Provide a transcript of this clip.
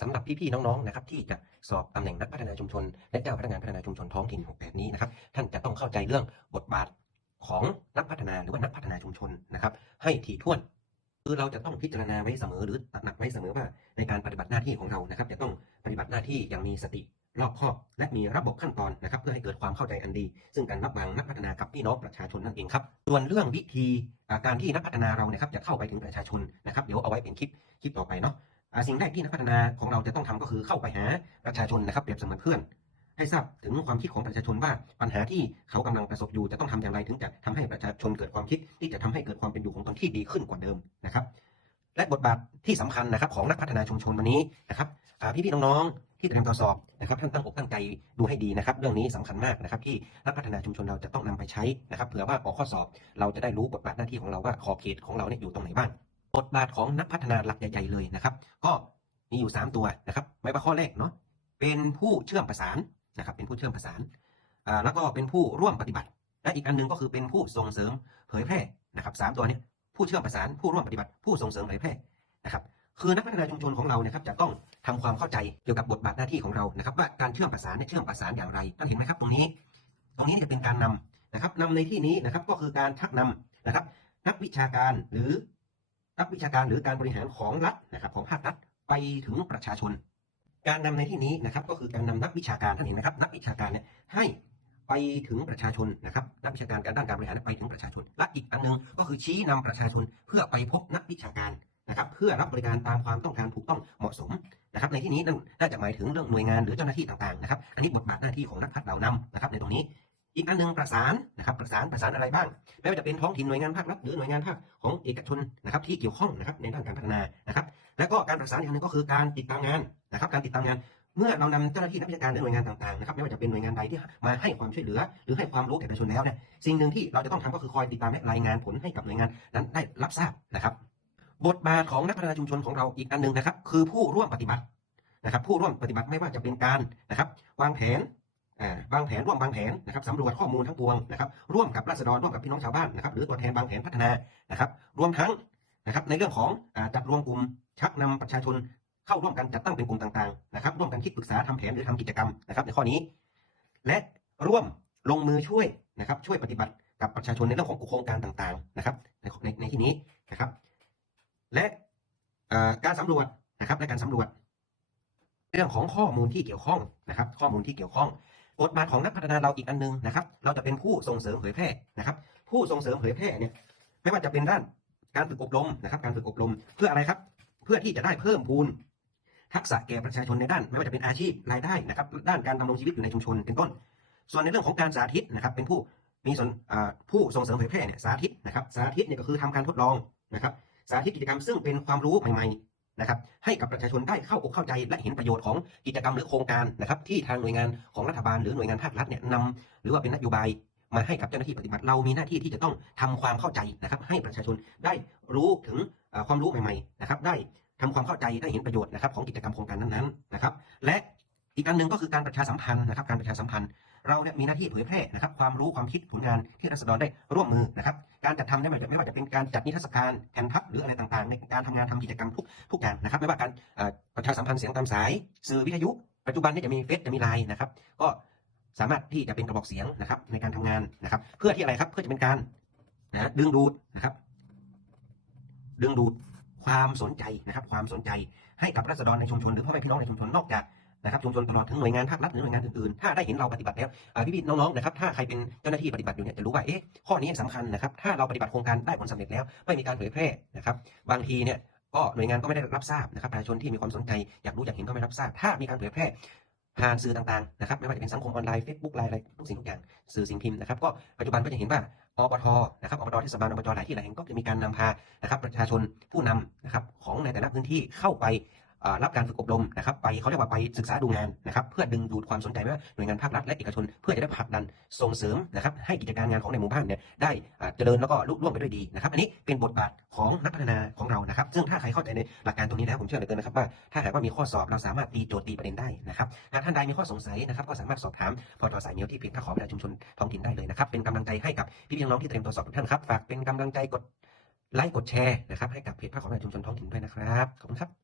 สำหรับพี่ๆน้องๆนะครับที่จะสอบตำแหน่งนักพัฒนาชุมชน และเจ้าพนักงานพัฒนาชุมชนท้องถิ่น68นี้นะครับท่านจะต้องเข้าใจเรื่องบทบาทของนักพัฒนาหรือว่านักพัฒนาชุมชนนะครับ ให้ถี่ถ้วนคือเราจะต้องพิจารณาไว้เสมอหรือตระหนักไว้เสมอว่าในการปฏิบัติหน้าที่ของเรานะครับ จะต้องปฏิบัติหน้าที่อย่างมีสติรอบคอบ และมีระบบขั้นตอนนะครับ เพื่อให้เกิดความเข้าใจอันดี ซึ่งการรับฟังนักพัฒนากับพี่น้องประชาชนนั่นเองครับส่วนเรื่องวิธีการที่นักพัฒนาเรานะครับจะเข้าไปถึงประชาชนนะครับ เดี๋ยวเอาไว้เป็นคลิปคลิปต่อไปเนาะ สิ่งแรกที่นักพัฒนาของเราจะต้องทำก็คือเข้าไปหาประชาชนนะครับเปรียบเสมือนเพื่อน ให้ทราบถึงความคิดของประชาชนว่าปัญหาที่เขากำลังประสบอยู่จะต้องทำอย่างไรถึงจะทำให้ประชาชนเกิดความคิดที่จะทำให้เกิดความเป็นอยู่ของตนที่ดีขึ้นกว่าเดิมนะครับและบทบาทที่สำคัญนะครับของนักพัฒนาชุมชนวันนี้นะครับอ่พี่ๆน้องๆที่เตรียมตัวสอบนะครับท่านตั้งอกตั้งใจดูให้ดีนะครับ เรื่องนี้สำคัญมากนะครับ ที่นักพัฒนาชุมชนเราจะต้องนำไปใช้นะครับเผื่อว่าออกข้อสอบเราจะได้รู้บทบาทหน้าที่ของเราว่าขอบเขตของเราเนี่ยอยู่ตรงไหนบ้าง บทบาทของนักพัฒนาหลักใหญ่ๆเลยนะครับ ก็มีอยู่ 3 ตัวนะครับไม่ว่าข้อแรกเนาะเป็นผู้เชื่อมประสานนะครับเป็นผู้เชื่อมประสานอ่าแล้วก็เป็นผู้ร่วมปฏิบัติ และอีกอันหนึงก็คือเป็นผู้ส่งเสริมเผยแพร่นะครับสามตัวเนี้ผู้เชื่อมประสานผู้ร่วมปฏิบัติ ผู้ส่งเสริมเผยแพร่นะครับคือนักพัฒนาชุมชนของเรานะครับจะต้องทำความเข้าใจเกี่ยวกับบทบาทหน้าที่ของเรานะครับว่าการเชื่อมประสานเนี่ยเชื่อมประสานอย่างไรท่านเห็นไหมครับตรงนี้ ตรงนี้จะเป็นการนำนะครับนำในที่นี้นะครับก็คือการชักนำนะครับนักวิชาการหรือ นักวิชาการหรือการบริหารของรัฐนะครับของภาครัฐไปถึงประชาชน การนำในที่นี้นะครับก็คือการนำนักวิชาการท่านเห็นไหมครับนักวิชาการเนี่ยให้ไปถึงประชาชนนะครับนักวิชาการการด้านการบริหารไปถึงประชาชน และอีกอันหนึงก็คือชี้นำประชาชนเพื่อไปพบนักวิชาการนะครับเพื่อรับบริการตามความต้องการถูกต้องเหมาะสมนะครับในที่นี้น่าจะหมายถึงเรื่องหน่วยงานหรือเจ้าหน้าที่ต่างๆนะครับอันนี้บทบาทหน้าที่ของนักพัฒน์เรานำนะครับในตรงนี้ อีกอันหนึ่งประสานนะครับประสานประสานอะไรบ้าง ไม่ว่าจะเป็นท้องถิ่นหน่วยงานภาครัฐหรือหน่วยงานภาคของเอกชนนะครับที่เกี่ยวข้องนะครับในด้านการพัฒนานะครับและก็การประสานอีกอันหนึงก็คือการติดตามงานนะครับการติดตามงานเมื่อเรานำเจ้าหน้าที่นักวิชาการหรือหน่วยงานต่างๆนะครับไม่ว่าจะเป็นหน่วยงานใดที่มาให้ความช่วยเหลือ หรือให้ความรู้แก่ประชาชนแล้วเนี่ยสิ่งหนึ่งที่เราจะต้องทำก็คือคอยติดตามและรายงานผลให้กับหน่วยงานนั้นได้รับทราบนะครับ บทบาทของนักพัฒนาชุมชนของเราอีกอันหนึ่งนะครับ คือผู้ร่วมปฏิบัตินะครับ ผู้ร่วมปฏิบัติไม่ว่าจะเป็นการนะครับ วางแผน วางแผนร่วมวางแผนนะครับสำรวจข้อมูลทั้งปวงนะครับร่วมกับราษฎรร่วมกับพี่น้องชาวบ้านนะครับหรือตัวแทนวางแผนพัฒนานะครับ รวมทั้งนะครับในเรื่องของจัดรวมกลุ่มชักนำประชาชนเข้าร่วมกันจัดตั้งเป็นกลุ่มต่างๆนะครับร่วมกันคิดปรึกษาทำแผนหรือทำกิจกรรมนะครับในข้อนี้ และร่วมลงมือช่วยนะครับช่วยปฏิบัติกับประชาชนในเรื่องของโครงการต่างๆนะครับในในที่นี้นะครับ และการสำรวจนะครับและการสำรวจ เรื่องของข้อมูลที่เกี่ยวข้องนะครับ ข้อมูลที่เกี่ยวข้อง บทบาทของนักพัฒนาเราอีกอันหนึงนะครับ เราจะเป็นผู้ส่งเสริมเผยแพร่นะครับ ผู้ส่งเสริมเผยแพร่เนี่ยไม่ว่าจะเป็นด้านการฝึกอบรมนะครับ การฝึกอบรมเพื่ออะไรครับ เพื่อที่จะได้เพิ่มพูนทักษะแก่ประชาชนในด้าน ไม่ว่าจะเป็นอาชีพรายได้นะครับ ด้านการดำรงชีวิตอยู่ในชุมชนเป็นต้น ส่วนในเรื่องของการสาธิตนะครับ เป็นผู้มีส่วนผู้ส่งเสริมเผยแพร่เนี่ยสาธิตนะครับ สาธิตเนี่ยก็คือทำการทดลองนะครับ สาธิตกิจกรรมซึ่งเป็นความรู้ใหม่ ๆ นะครับให้กับประชาชนได้เข้าอกเข้าใจและเห็นประโยชน์ของกิจกรรมหรือโครงการนะครับที่ทางหน่วยงานของรัฐบาลหรือหน่วยงานภาครัฐเนี่ยนำหรือว่าเป็นนโยบายมาให้กับเจ้าหน้าที่ปฏิบัติเรามีหน้าที่ที่จะต้องทำความเข้าใจนะครับ ให้ประชาชนได้รู้ถึงความรู้ใหม่ๆนะครับ ได้ทำความเข้าใจได้เห็นประโยชน์นะครับของกิจกรรมโครงการนั้นๆนะครับ และ อีกอันหนึ่งก็คือการประชาสัมพันธ์นะครับการประชาสัมพันธ์ เราเนี่ยมีหน้าที่เผยแพร่นะครับความรู้ความคิดผลงานที่รัษฎรได้ร่วมมือนะครับการจัดทำได้ไม่ว่าจะไม่ว่าจะเป็นการจัดนิทรรศการแผนพับหรืออะไรต่างๆ ในการทำงานทำกิจกรรมทุกทุกอย่างนะครับไม่ว่าการประชาสัมพันธ์เสียงตามสาย สื่อวิทยุ ปัจจุบันเนี่ยจะมีเฟซจะมีไลน์นะครับก็สามารถที่จะเป็นกระบอกเสียงนะครับในการทำงานนะครับ เพื่อที่อะไรครับเพื่อจะเป็นการนะดึงดูดนะครับดึงดูดความสนใจนะครับความสนใจให้กับรัษฎรในชุมชนหรือพ่อแม่พี่น้องในชุมชนนอกจาก นะครับชุมชนตลอดถึงหน่วยงานภาครัฐหรือหน่วยงานอื่นๆถ้าได้เห็นเราปฏิบัติแล้วพี่ๆน้องๆนะครับถ้าใครเป็นเจ้าหน้าที่ปฏิบัติอยู่เนี่ยจะรู้ว่าเอ๊ะข้อนี้สำคัญนะครับถ้าเราปฏิบัติโครงการได้ผลสำเร็จแล้ว ไม่มีการเผยแพร่นะครับบางทีเนี่ยก็หน่วยงานก็ไม่ได้รับทราบนะครับประชาชนที่มีความสนใจอยากรู้อยากเห็นก็ไม่รับทราบ ถ้ามีการเผยแพร่ผ่านสื่อต่างๆนะครับไม่ว่าจะเป็นสังคมออนไลน์เฟซบุ๊กไลน์อะไรทุกสิ่งทุกอย่างสื่อสิ่งพิมพ์นะครับก็ปัจจุบันก็จะเห็นว่าอปทนะครับอบตเทศบาลอบจหลายที่หลายแห่งก็จะมีการนำพานะครับประชาชนผู้นำนะครับของในแต่ละพื้นที่เข้าไป รับการฝึกอบรมนะครับไปเขาเรียกว่าไปศึกษาดูงานนะครับเพื่อดึงดูดความสนใจว่าหน่วยงานภาครัฐและเอกชน เพื่อจะได้ผลักดันส่งเสริมนะครับให้กิจการงานของในหมู่บ้านเนี่ยได้เจริญแล้วก็ลุล่วงไปด้วยดีนะครับอันนี้เป็นบทบาทของนักพัฒนาของเรานะครับ ซึ่งถ้าใครเข้าใจในหลักการตรงนี้แล้วผมเชื่อเหลือเกินนะครับว่าถ้าหากว่ามีข้อสอบเราสามารถตีโจทย์ตีประเด็นได้นะครับหากท่านใดมีข้อสงสัยนะครับก็สามารถสอบถามพอตสายเมลที่เพจข้าขอประชาชุมชนท้องถิ่นได้เลยนะครับเป็นกำลังใจให้กับพี่ๆน้องที่เตรียมตัวสอบทุกท่านครับฝากเป็นกำลังใจกดไลค์กดแชร์นะครับให้กับเพจข้าขอประชาชุมชนท้องถิ่นด้วยนะครับ ขอบคุณครับ